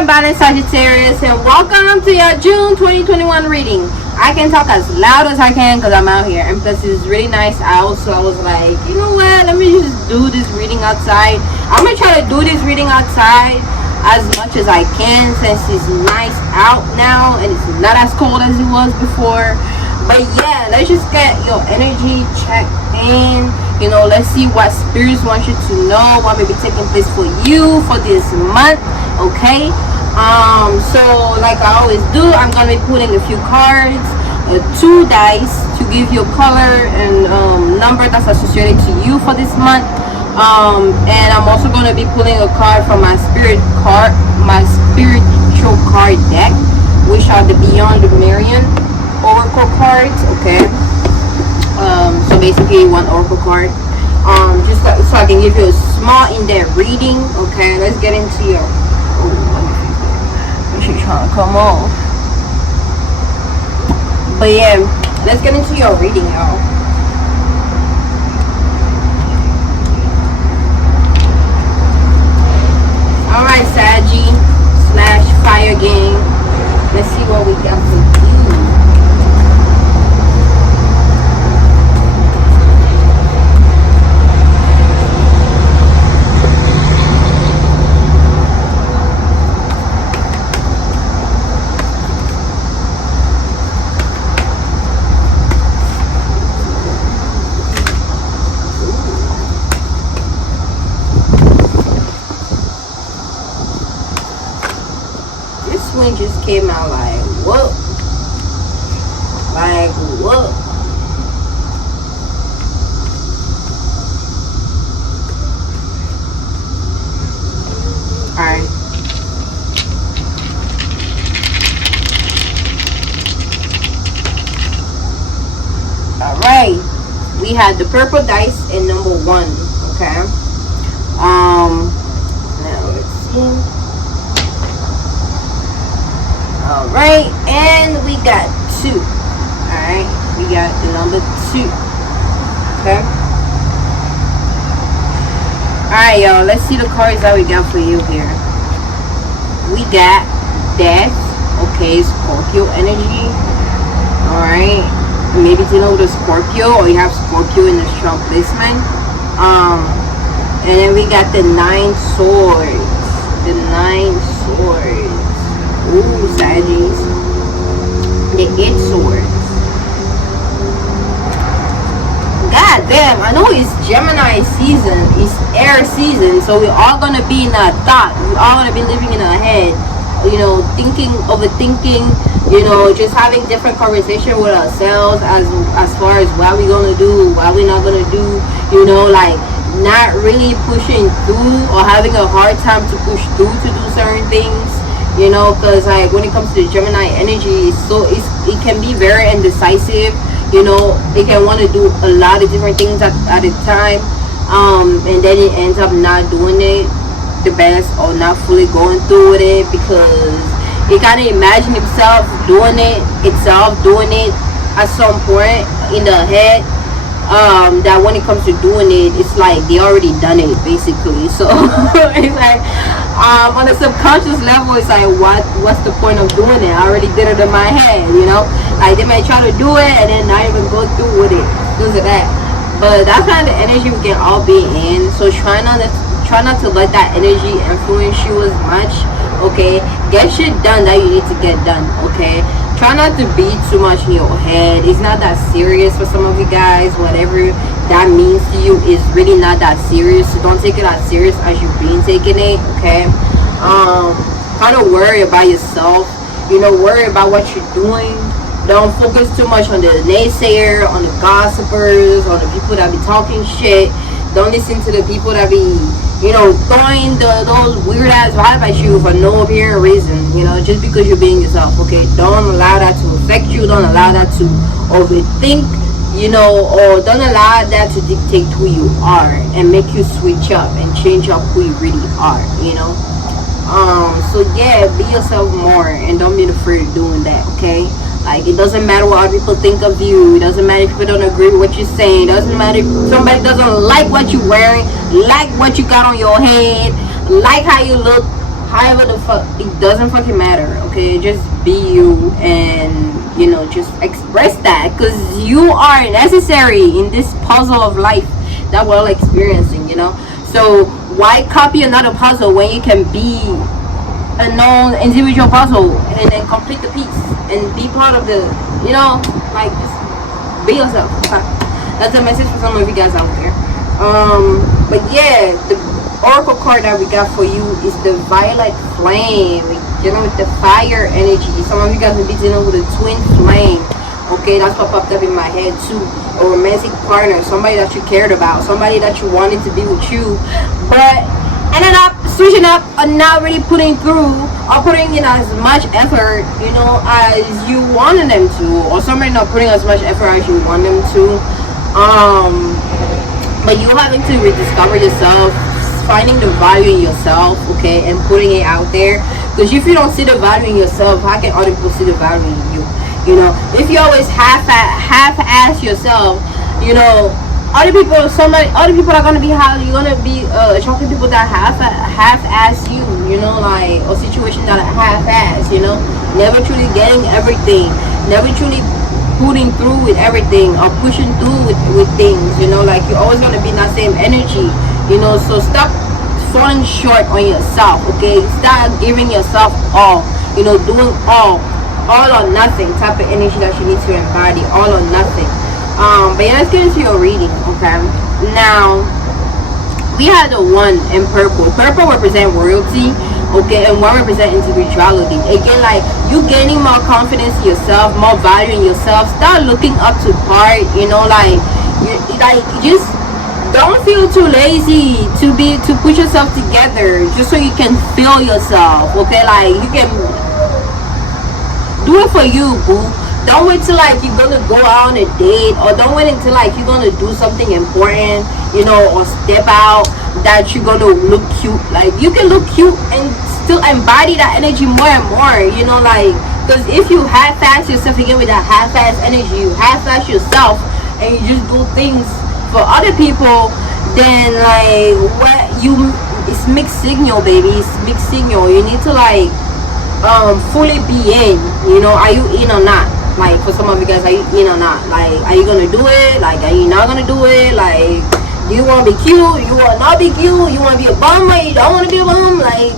and balance, Sagittarius, and welcome to your June 2021 reading. I can talk as loud as I can because I'm out here, and plus it's really nice out, so I was like, you know what, let me just do this reading outside. I'm gonna try to do this reading outside as much as I can since it's nice out now and it's not as cold as it was before. But yeah, let's just get your energy checked in. You know, let's see what spirits want you to know, what may be taking place for you for this month. Okay, so like I always do, I'm gonna be putting a few cards, 2 dice to give you a color and number that's associated to you for this month. And I'm also gonna be pulling a card from my spiritual card deck, which are the Beyond the Marion Oracle cards. Okay, so basically one Oracle card, just so I can give you a small in-depth reading. Okay, let's get into your she's trying to come on. But yeah, let's get into your reading, y'all. Alright, Saggy / Fire Gang. Let's see what we got for you. One just came out like whoop, like whoop. Alright, we had the purple dice in number 1. Okay, now let's see. Alright, and we got 2. Alright, we got the number 2. Okay. Alright, y'all, let's see the cards that we got for you here. We got Death. Okay, Scorpio energy. Alright, maybe dealing with a Scorpio, or you have Scorpio in the strong placement. And then we got the 9 swords. The 9 swords. Ooh, Saggies. The 8 swords. God damn, I know it's Gemini season, it's air season, so we're all gonna be in a thought. We're all gonna be living in our head, you know, thinking, overthinking, you know, just having different conversation with ourselves as far as what we're gonna do, what we're not gonna do, you know, like not really pushing through or having a hard time to push through to do certain things. You know, because like when it comes to the Gemini energy, it can be very indecisive. You know, they can want to do a lot of different things at a time, and then it ends up not doing it the best or not fully going through with it, because it kind of imagine itself doing it at some point in the head, that when it comes to doing it, it's like they already done it basically. So it's like on a subconscious level, it's like what's the point of doing it? I already did it in my head, you know. Like they might try to do it and then not even go through with it because of that. But that's kind of the energy we can all be in. So try not to let that energy influence you as much. Okay, get shit done that you need to get done. Okay, try not to be too much in your head. It's not that serious for some of you guys. Whatever that means to you is really not that serious, so don't take it as serious as you've been taking it. Okay, kind of worry about yourself, you know, worry about what you're doing. Don't focus too much on the naysayer, on the gossipers, on the people that be talking shit. Don't listen to the people that be, you know, throwing those weird ass vibes at you for no apparent reason, you know, just because you're being yourself. Okay, don't allow that to affect you. Don't allow that to overthink, you know, or don't allow that to dictate who you are and make you switch up and change up who you really are, you know. So yeah, be yourself more and don't be afraid of doing that. Okay, like it doesn't matter what other people think of you. It doesn't matter if people don't agree with what you're saying. It doesn't matter if somebody doesn't like what you're wearing, like what you got on your head, like how you look. however the fuck, it doesn't fucking matter, okay? Just be you, and you know, just express that, because you are necessary in this puzzle of life that we're all experiencing, you know. So why copy another puzzle when you can be a known individual puzzle and then complete the piece and be part of the, you know, like, just be yourself, okay? That's a message for some of you guys out there. But yeah, the oracle card that we got for you is the violet flame. We're dealing with the fire energy. Some of you guys will be dealing with a twin flame. Okay, that's what popped up in my head too. A romantic partner, somebody that you cared about, somebody that you wanted to be with you, but ended up switching up and not really putting through or putting in as much effort, you know, as you wanted them to, or somebody not putting as much effort as you want them to. But you having to rediscover yourself, finding the value in yourself, okay, and putting it out there. Because if you don't see the value in yourself, how can other people see the value in you? You know, if you always half-ass yourself, you know, other people are gonna be how you're gonna be attracting people that half-ass you, you know, like a situation that half-ass, you know, never truly getting everything, never truly putting through with everything or pushing through with things, you know, like you're always gonna be in that same energy, you know. So stop falling short on yourself, okay? Start giving yourself all, you know, doing all or nothing type of energy that you need to embody, all or nothing. But yeah, let's get into your reading, okay? Now, we had the one in purple. Purple represent royalty, okay, and one represent individuality. Again, like, you gaining more confidence in yourself, more value in yourself. Start looking up to part, you know, like, just don't feel too lazy to put yourself together just so you can feel yourself, okay? Like, you can do it for you, boo. Don't wait till like you're gonna go out on a date, or don't wait until like you're gonna do something important, you know, or step out that you're gonna look cute. Like, you can look cute and still embody that energy more and more, you know, like, because if you half-ass yourself again with that half-ass energy, you half-ass yourself and you just do things for other people, then like it's mixed signal, baby. It's mixed signal. You need to like fully be in, you know. Are you in or not? Like, for some of you guys, are you in or not? Like, are you gonna do it? Like, are you not gonna do it? Like, do you want to be cute? You want to not be cute? You want to be a bum? Or you don't want to be a bum? Like,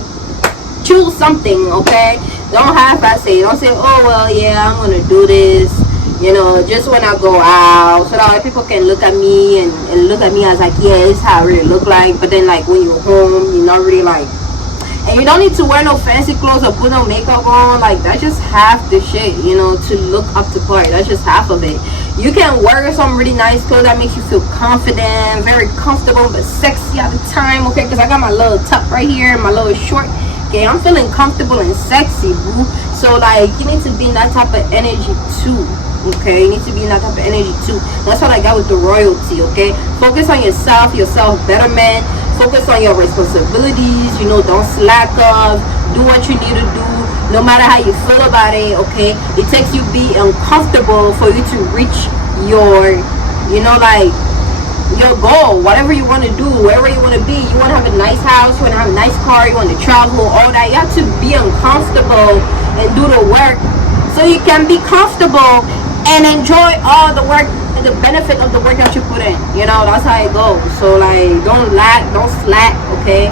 choose something, okay? Don't half-ass say. Don't say, oh well, yeah, I'm gonna do this, you know, just when I go out, so that other people can look at me and look at me as like, yeah, this is how I really look like. But then like when you're home, you're not really like, and you don't need to wear no fancy clothes or put no makeup on. Like, that's just half the shit, you know, to look up to par. That's just half of it. You can wear some really nice clothes that makes you feel confident, very comfortable but sexy at the time, okay? Because I got my little tuck right here, my little short. Okay, I'm feeling comfortable and sexy, boo. So like, you need to be in that type of energy too. Okay, you need to be in that type of energy too. That's what I got with the royalty, okay? Focus on yourself betterment. Focus on your responsibilities, you know, don't slack off. Do what you need to do, no matter how you feel about it, okay? It takes you being uncomfortable for you to reach your, you know, like, your goal, whatever you want to do, wherever you want to be. You want to have a nice house, you want to have a nice car, you want to travel, all that. You have to be uncomfortable and do the work so you can be comfortable and enjoy all the work, the benefit of the work that you put in. You know, that's how it goes. So like, don't lack, don't slack, okay?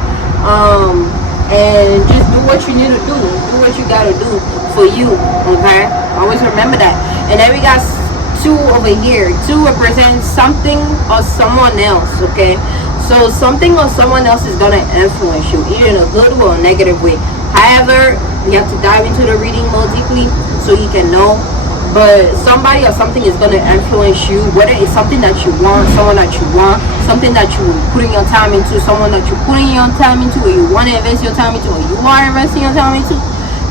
And just do what you need to do what you gotta do for you, okay? Always remember that. And then we got 2 over here. 2 represents something or someone else, okay? So something or someone else is gonna influence you, either in a good or a negative way. However, you have to dive into the reading more deeply so you can know. But somebody or something is going to influence you, whether it's something that you want, someone that you want, something that you're putting your time into, someone that you're putting your time into, or you want to invest your time into, or you are investing your time into,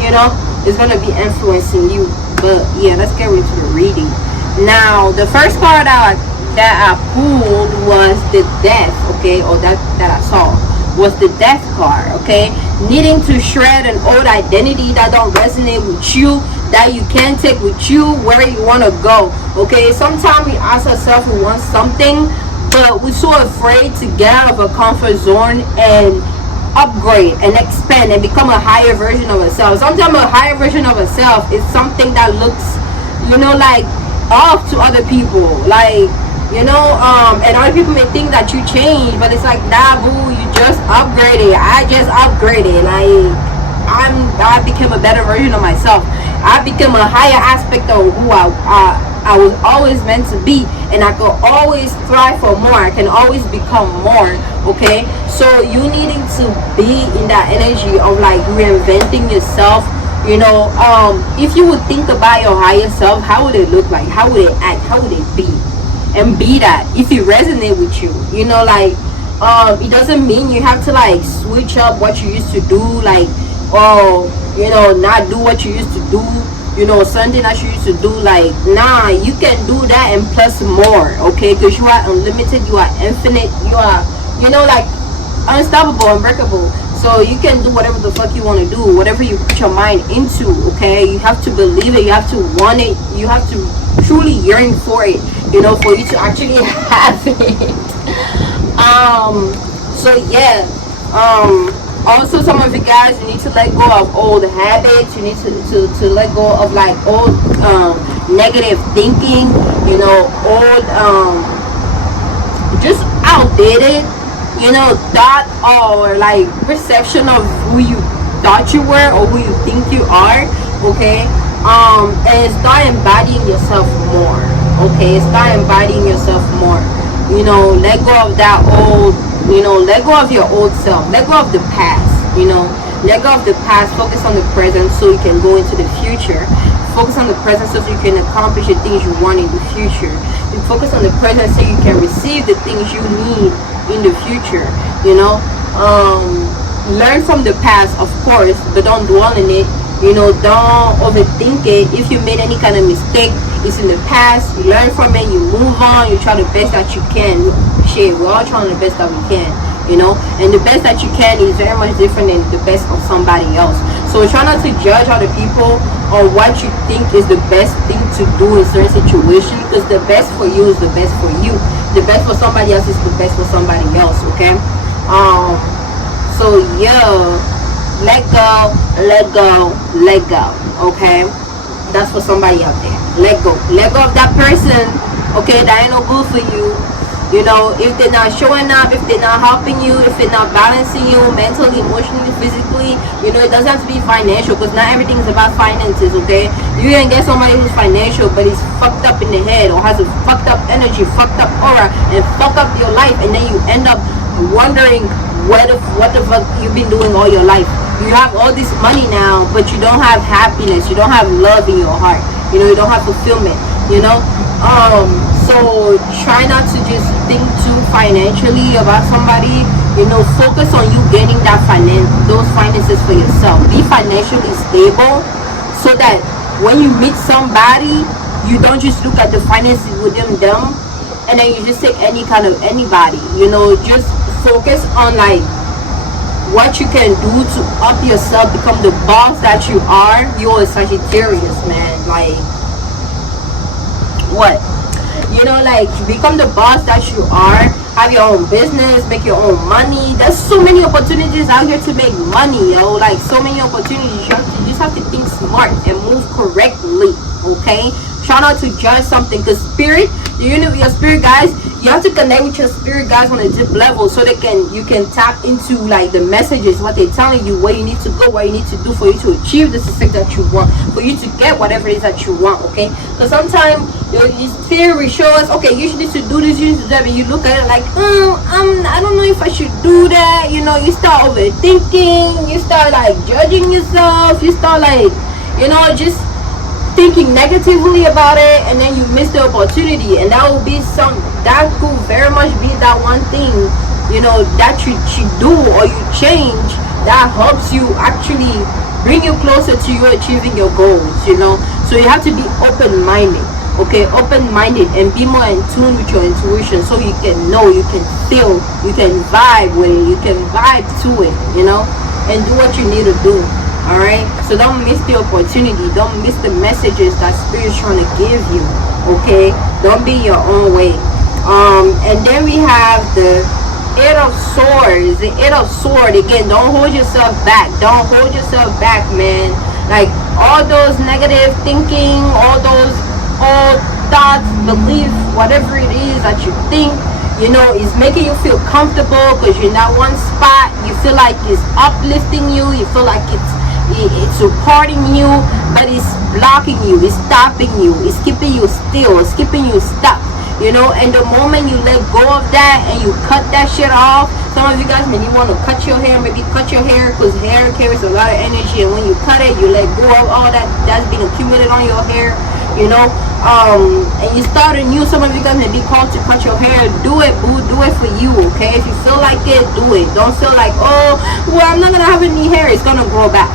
you know, it's going to be influencing you. But yeah, let's get into the reading. Now, the first card that I pulled was the death, okay, or that I saw was the death card, okay? Needing to shred an old identity that don't resonate with you, that you can't take with you where you want to go, okay? Sometimes we ask ourselves we want something, but we're so afraid to get out of a comfort zone and upgrade and expand and become a higher version of herself. Sometimes a higher version of herself is something that looks, like off to other people, like, and other people may think that you changed, but it's like, nah, boo, you just upgraded. I just upgraded. Like, I became a better version of myself. I became a higher aspect of who I was always meant to be, and I could always thrive for more. I can always become more. Okay, so you needing to be in that energy of like reinventing yourself. If you would think about your higher self, how would it look like? How would it act? How would it be? And be that. If it resonate with you, it doesn't mean you have to like switch up what you used to do, like, not do what you used to do, something that you used to do. Like, nah, you can do that and plus more. Okay, because you are unlimited, you are infinite, you are, like, unstoppable, unbreakable. So you can do whatever the fuck you want to do, whatever you put your mind into. Okay, you have to believe it, you have to want it, you have to truly yearn for it, for you to actually have it. So yeah, also some of you guys, you need to let go of old habits. You need to let go of like old negative thinking, old just outdated thought or like perception of who you thought you were or who you think you are. Okay, and start embodying yourself more. Okay, start embodying yourself more. Let go of that old, let go of your old self, let go of the past. Let go of the past, focus on the present so you can go into the future. Focus on the present so you can accomplish the things you want in the future. You focus on the present so you can receive the things you need in the future. Learn from the past, of course, but don't dwell in it. Don't overthink it. If you made any kind of mistake, it's in the past. You learn from it, you move on, you try the best that you can. Shit, we're all trying the best that we can, and the best that you can is very much different than the best of somebody else. So try not to judge other people on what you think is the best thing to do in certain situations, because the best for you is the best for you. The best for somebody else is the best for somebody else. Okay, so yeah, let go, let go, let go. Okay, that's for somebody out there. Let go of that person. Okay, that ain't no good for you. If they're not showing up, if they're not helping you, if they're not balancing you mentally, emotionally, physically, it doesn't have to be financial, because not everything is about finances. Okay, you can get somebody who's financial but he's fucked up in the head or has a fucked up energy, fucked up aura, and fuck up your life, and then you end up wondering what the fuck you've been doing all your life. You have all this money now, but you don't have happiness, you don't have love in your heart, you don't have fulfillment. So try not to just think too financially about somebody. Focus on you getting those finances for yourself. Be financially stable so that when you meet somebody, you don't just look at the finances with them, and then you just take anybody. Just focus on like what you can do to up yourself, become the boss that you are. You're a Sagittarius, man. Like, what? Like, become the boss that you are. Have your own business, make your own money. There's so many opportunities out here to make money, like so many opportunities. You just have to think smart and move correctly. Okay, try not to judge something, because spirit, your spirit guys, you have to connect with your spirit guys on a deep level so you can tap into like the messages, what they're telling you, where you need to go, what you need to do for you to achieve the success that you want, for you to get whatever it is that you want. Okay, because sometimes your spirit will show us, okay, you need to do this, you need to do that, and you look at it like, I don't know if I should do that. You start overthinking, you start like judging yourself, you start like, just thinking negatively about it, and then you miss the opportunity. And that will be that could very much be that one thing that you do or you change that helps you actually bring you closer to you achieving your goals. So you have to be open-minded. Okay, open-minded, and be more in tune with your intuition, so you can know, you can feel, you can vibe with it, you can vibe to it, and do what you need to do. Alright, so don't miss the opportunity, don't miss the messages that Spirit's trying to give you. Okay, don't be your own way. And then we have the Eight of Swords. The Eight of Swords. Again, don't hold yourself back. Don't hold yourself back, man. Like, all those negative thinking, all thoughts, belief, whatever it is that you think, you know, is making you feel comfortable because you're in that one spot. You feel like it's uplifting you. You feel like it's supporting you, but it's blocking you. It's stopping you. It's keeping you still. It's keeping you stuck. You know, and the moment you let go of that and you cut that shit off, some of you guys maybe want to cut your hair, maybe cut your hair because hair carries a lot of energy, and when you cut it, you let go of all that's been accumulated on your hair, you know, and you start anew. Some of you guys may be called to cut your hair. Do it, boo. Do it for you, okay? If you feel like it, do it. Don't feel like, oh, well, I'm not going to have any hair. It's going to grow back.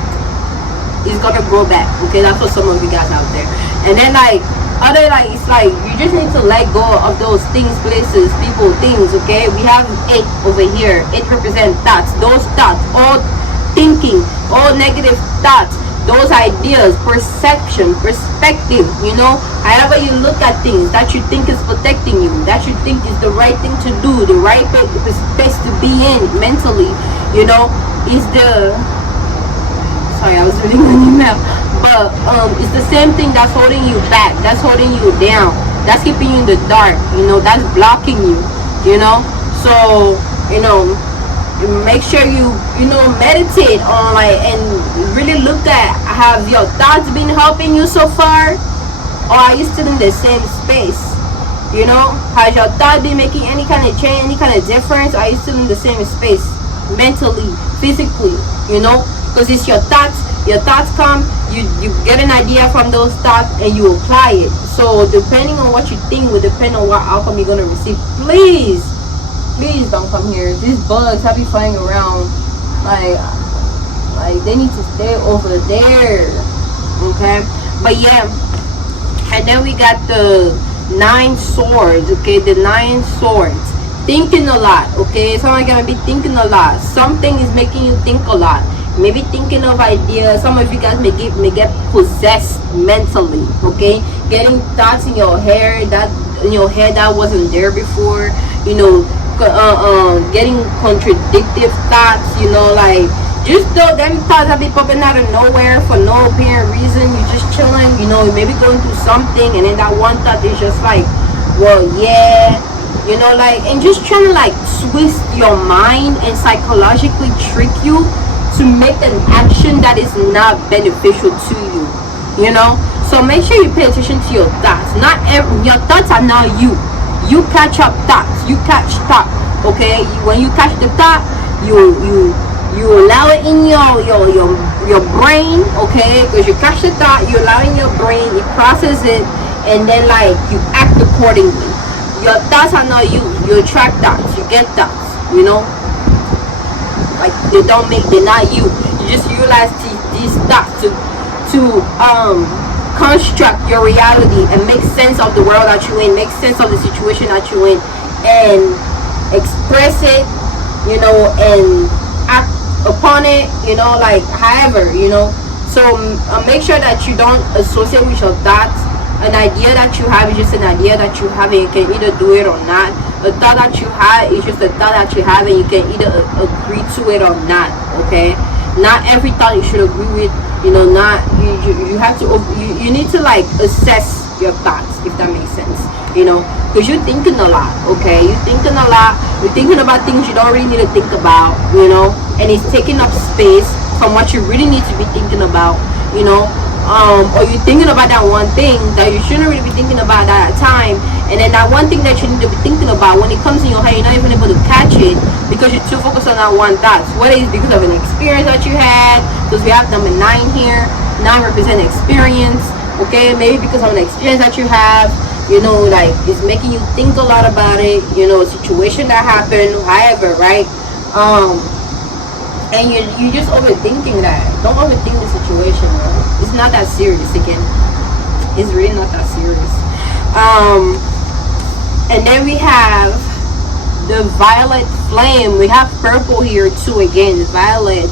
It's going to grow back, okay? That's what some of you guys out there. And then, like, it's like you just need to let go of those things, places, people, things, okay? We have 8 over here. 8 represent thoughts. Those thoughts, all thinking, all negative thoughts, those ideas, perception, perspective, you know, however you look at things that you think is protecting you, that you think is the right thing to do, the right space to be in mentally, you know, is the, sorry, I was reading an email, but it's the same thing that's holding you back, that's holding you down, that's keeping you in the dark, you know, that's blocking you, you know. So, you know, make sure you know, meditate on, like, and really look at, have your thoughts been helping you so far, or are you still in the same space? You know, has your thought been making any kind of change, any kind of difference? Are you still in the same space mentally, physically, you know? Because it's your thoughts come, you get an idea from those thoughts and you apply it. So depending on what you think will depend on what outcome you're going to receive. Please don't come here. These bugs have been flying around, like they need to stay over there, okay? But yeah, and then we got the 9 swords, okay? The 9 swords, thinking a lot, okay? Some are gonna be thinking a lot. Something is making you think a lot, maybe thinking of ideas. Some of you guys may get possessed mentally, okay? Getting thoughts in your hair that wasn't there before, you know. Getting contradictive thoughts, you know, like, just though them thoughts that be popping out of nowhere for no apparent reason. You're just chilling, you know, maybe going through something, and then that one thought is just like, well, yeah, you know, like, and just trying to like twist your mind and psychologically trick you to make an action that is not beneficial to you, you know. So make sure you pay attention to your thoughts. Your thoughts are not you. You catch up thoughts. You catch thought, okay? When you catch the thought, you allow it in your brain, okay? Because you catch the thought, you allow it in your brain, you process it, and then like you act accordingly. Your thoughts are not you. You attract thoughts. You get thoughts, you know. Like they're not you. You just utilize these thoughts to construct your reality and make sense of the world that you're in, make sense of the situation that you're in, and express it, you know, and act upon it, you know, like however, you know. So make sure that you don't associate with your thoughts. An idea that you have is just an idea that you have, and you can either do it or not. A thought that you have is just a thought that you have, and you can either agree to it or not, okay? Not every thought you should agree with, you know. Not you have to, you need to like assess your thoughts, if that makes sense, you know, because you're thinking a lot, okay? You're thinking a lot. You're thinking about things you don't really need to think about, you know, and it's taking up space from what you really need to be thinking about, you know. Or you're thinking about that one thing that you shouldn't really be thinking about at that time, and then that one thing that you need to be thinking about, when it comes in your head, you're not even able to catch it because you're too focused on that one thought. Whether it's because of an experience that you had, because we have number 9 here. 9 represent experience, okay? Maybe because of an experience that you have, you know, like it's making you think a lot about it, you know, a situation that happened, however, right? And you're just overthinking that. Don't overthink the situation, right? It's not that serious. Again, it's really not that serious. And then we have the violet flame. We have purple here too. Again, violet.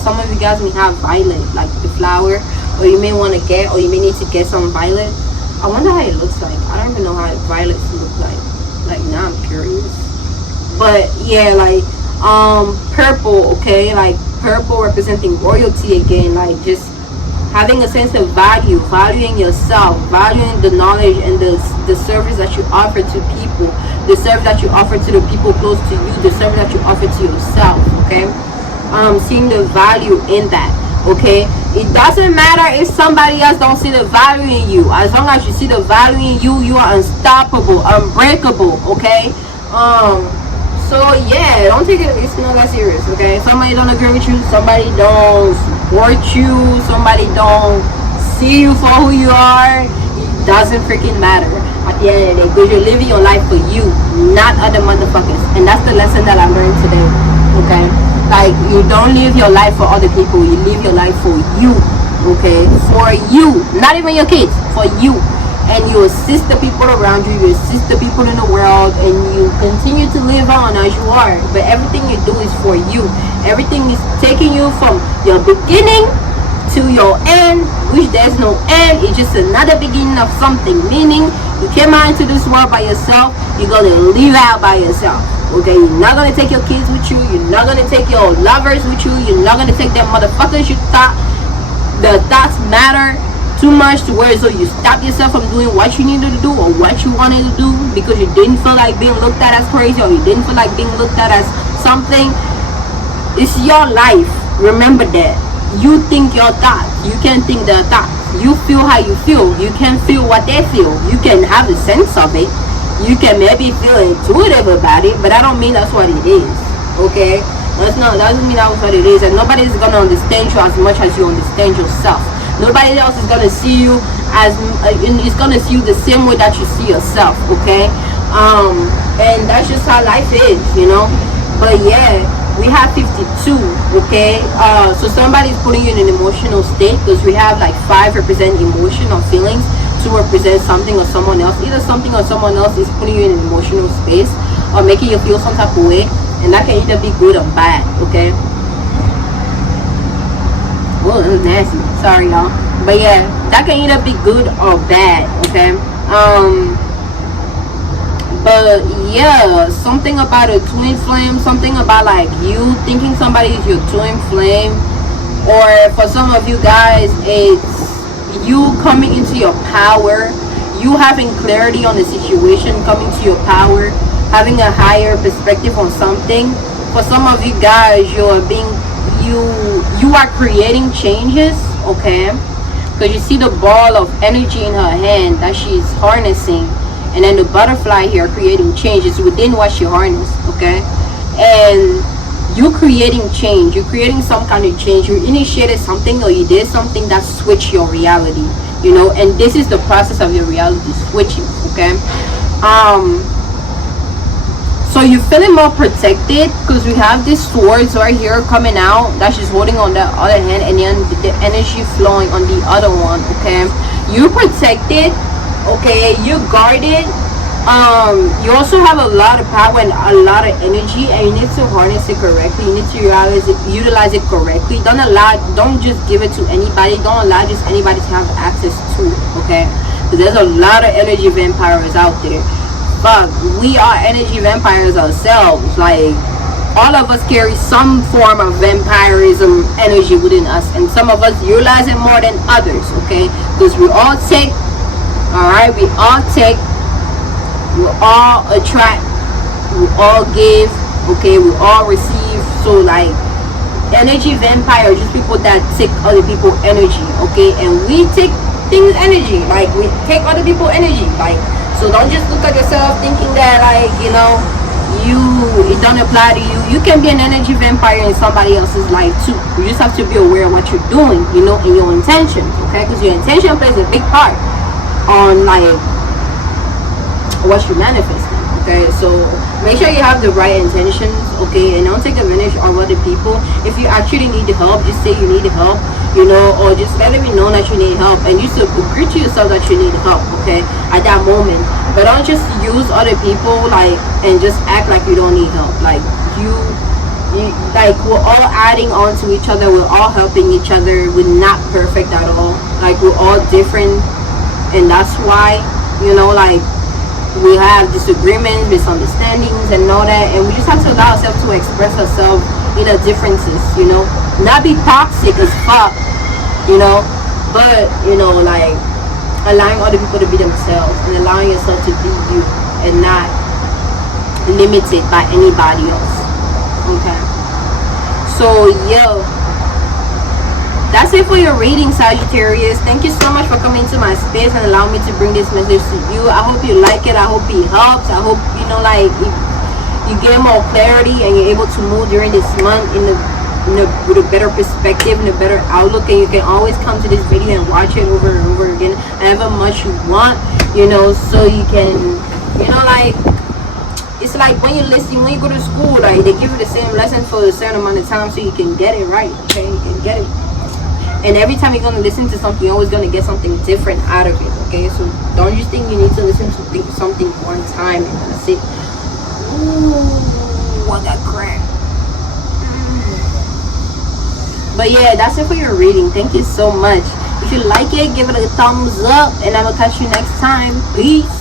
Some of you guys may have violet, like the flower, or you may want to get, or you may need to get some violet. I wonder how it looks like. I don't even know how violets look like. Like, now I'm curious. But yeah, like purple, okay, like purple representing royalty again, like just having a sense of value, valuing yourself, valuing the knowledge and the service that you offer to people, the service that you offer to the people close to you, the service that you offer to yourself, okay. Seeing the value in that, okay. It doesn't matter if somebody else don't see the value in you. As long as you see the value in you, you are unstoppable, unbreakable, okay. So yeah, don't take it, it's not that serious, okay. Somebody don't agree with you, somebody don't support you, somebody don't see you for who you are, it doesn't freaking matter at the end of the day, because you're living your life for you, not other motherfuckers. And that's the lesson that I learned today, okay. Like, you don't live your life for other people, you live your life for you, okay, for you, not even your kids, for you. And you assist the people around you, you assist the people in the world, and you continue to live on as you are. But everything you do is for you. Everything is taking you from your beginning to your end, which there's no end. It's just another beginning of something. Meaning, you came out into this world by yourself, you're gonna live out by yourself. Okay, you're not gonna take your kids with you, you're not gonna take your lovers with you, you're not gonna take them motherfuckers you thought the thoughts matter too much to where so you stop yourself from doing what you needed to do or what you wanted to do because you didn't feel like being looked at as crazy, or you didn't feel like being looked at as something. It's your life. Remember that. You think your thoughts, you can't think their thoughts. You feel how you feel, you can't feel what they feel. You can have a sense of it, you can maybe feel intuitive about it, but I don't mean that's what it is, okay. That doesn't mean that's what it is. And nobody's gonna understand you as much as you understand yourself. Nobody else is gonna see you as is gonna see you the same way that you see yourself, okay. And that's just how life is, you know. But yeah, we have 52, okay. So somebody's putting you in an emotional state, because we have like 5 represent emotion or feelings, 2 represent something or someone else. Either something or someone else is putting you in an emotional space or making you feel some type of way, and that can either be good or bad, okay. Oh, that was nasty. Sorry, y'all. But yeah, that can either be good or bad, okay. But yeah, something about a twin flame, something about like you thinking somebody is your twin flame, or for some of you guys, it's you coming into your power, you having clarity on the situation, coming to your power, having a higher perspective on something. For some of you guys, you're being you are creating changes, okay, because you see the ball of energy in her hand that she's harnessing, and then the butterfly here creating changes within what she harnessed, okay. And you creating change, you're creating some kind of change, you initiated something or you did something that switched your reality, you know. And this is the process of your reality switching, okay. So you're feeling more protected because we have these swords right here coming out that she's holding on the other hand, and then the energy flowing on the other one, okay. You're protected, okay, you're guarded. You also have a lot of power and a lot of energy, and you need to harness it correctly. You need to utilize it correctly. Don't just give it to anybody. Don't allow just anybody to have access to it, okay. Because there's a lot of energy vampires out there. But we are energy vampires ourselves. Like, all of us carry some form of vampirism energy within us, and some of us utilize it more than others, okay. Because we all take, alright, we all take, we all attract, we all give, okay, we all receive. So like, energy vampire, just people that take other people's energy, okay. And we take things energy, like we take other people's energy, like. So don't just look at yourself thinking that, like, you know, it don't apply to you. You can be an energy vampire in somebody else's life too. You just have to be aware of what you're doing, you know, and your intentions, okay? Because your intention plays a big part on like what you manifesting, okay? So make sure you have the right intentions, okay? And don't take advantage of other people. If you actually need help, just say you need help, you know, or just let it be known that you need help, and you should agree to yourself that you need help, okay, at that moment. But don't just use other people like and just act like you don't need help. Like you like, we're all adding on to each other, we're all helping each other, we're not perfect at all, like we're all different. And that's why, you know, like We have disagreements, misunderstandings, and all that, and we just have to allow ourselves to express ourselves in our differences, you know, not be toxic as fuck, you know, but, you know, like, allowing other people to be themselves and allowing yourself to be you and not limited by anybody else. Okay, so yo, that's it for your reading, Sagittarius. Thank you so much for coming to my space and allowing me to bring this message to you. I hope you like it. I hope it helps. I hope, you know, like, you get more clarity and you're able to move during this month with a better perspective and a better outlook. And you can always come to this video and watch it over and over again, however much you want, you know, so you can, you know, like, it's like when you listen, when you go to school, like, they give you the same lesson for a certain amount of time so you can get it right. Okay, you can get it. And every time you're going to listen to something, you're always going to get something different out of it, okay? So don't just think you need to listen to something one time and that's it. Ooh, I got cramp. But yeah, that's it for your reading. Thank you so much. If you like it, give it a thumbs up, and I will catch you next time. Peace.